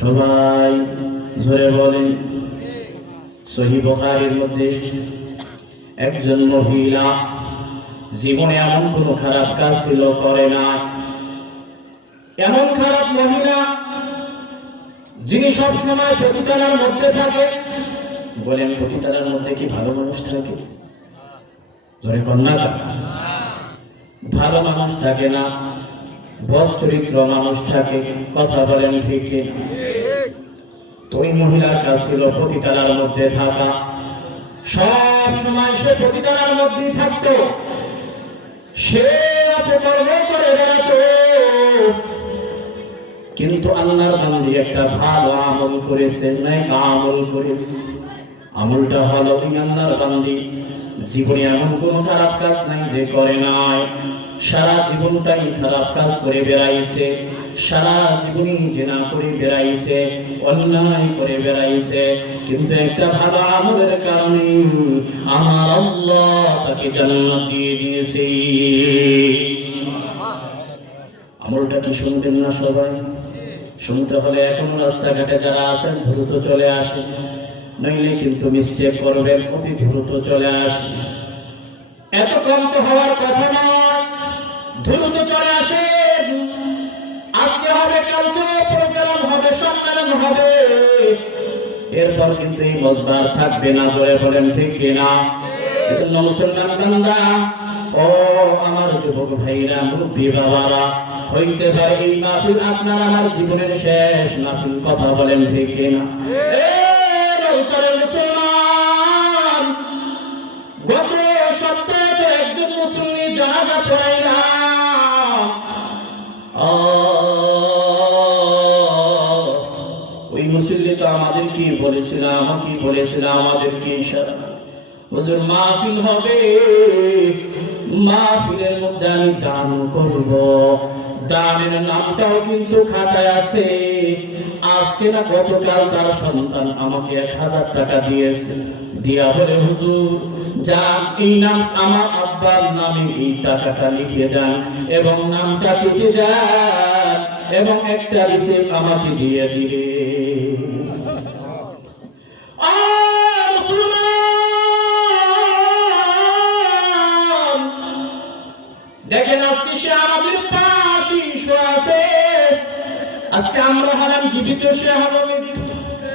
সবাই জোরে বলেন। সহিহ বুখারীর মধ্যে একজন মহিলা জীবনে এমন কোন খারাপ কাজ ছিল করে না, এমন খারাপ মহিলা যিনি সব সময় পতিতার মধ্যে থাকে। বলেন, পতিতার মধ্যে কি ভালো মানুষ থাকে? জোরে কন্যা, ভালো মানুষ থাকে না, বদ চরিত্র মানুষ থাকে। কথা বলেন ঠিক কিনা? তো ওই মহিলার কাজ ছিল পতিতার মধ্যে থাকা। সব সময় সে পতিতার মধ্যেই থাকতো, সে অপকর্ম করে বেড়াতো। কিন্তু আল্লাহর বান্দী একটা ভালো আমল করেছে, নেক আমল করেছে। আমলটা হলো ওই আল্লাহর বান্দী জীবনে এমন কোন খারাপ কাজ নাই যে করে নাই। সারা জীবনটাই খারাপ কাজ করে বেড়াইছে, সারা জীবনই জিনা করে বেড়াইছে, অন্যায় করে বেড়াইছে। কিন্তু একটা ভালো আমলের কারণে আমার আল্লাহ তাকে জান্নাত দিয়ে দিয়েছে। আমলটা কি শুনবেন না সবাই? শুনতে হলে এখন রাস্তাঘাটে যারা আছেন দ্রুত চলে আসেন, নইলে কিন্তু মিস্টেক করবেন। অতি দ্রুত চলে আসেন, এত কম তো হওয়ার কথা নয়। দ্রুত চলে আসেন। আজকে হবে, কালকে প্রোগ্রাম হবে, সম্মেলন হবে, এরপর কিন্তু এই মজবার থাকবে না। ধরে বলেন ঠিক কিনা? এজন্য মুসলমান বান্দা ও আমার যুবক ভাইরা, মুরব্বী বাবারা, হইতে পারে এই মাহফিল আপনার আমার জীবনের শেষ মাহফিল। কথা বলেন ঠিক কিনা? মুসলমান, গত সপ্তাহে একজন মুসলিম জানাজা পড়াইলাম। ওই মুসল্লি তো আমাদের কি বলেছিল, আমাদের কি ইশারা, হুজুর মাহফিল হবে, মাহফিলের মধ্যে আমি দান করব। দানের নামটাও কিন্তু খাতায় আছে। আজকে না গতকাল তার সন্তান আমাকে 1000 টাকা দিয়েছে, দিয়া বলে, হুজুর যা এই নাম আমার আব্বার নামে এই টাকাটা লিখে দেন এবং নামটা কেটে দেন এবং একটা রিসিপ্ট আমাকে দিয়ে দিলে। দেখেন, আজকে সে আমাদের পাশে আছে। আজকে আমরা হলাম জীবিত, সে হলো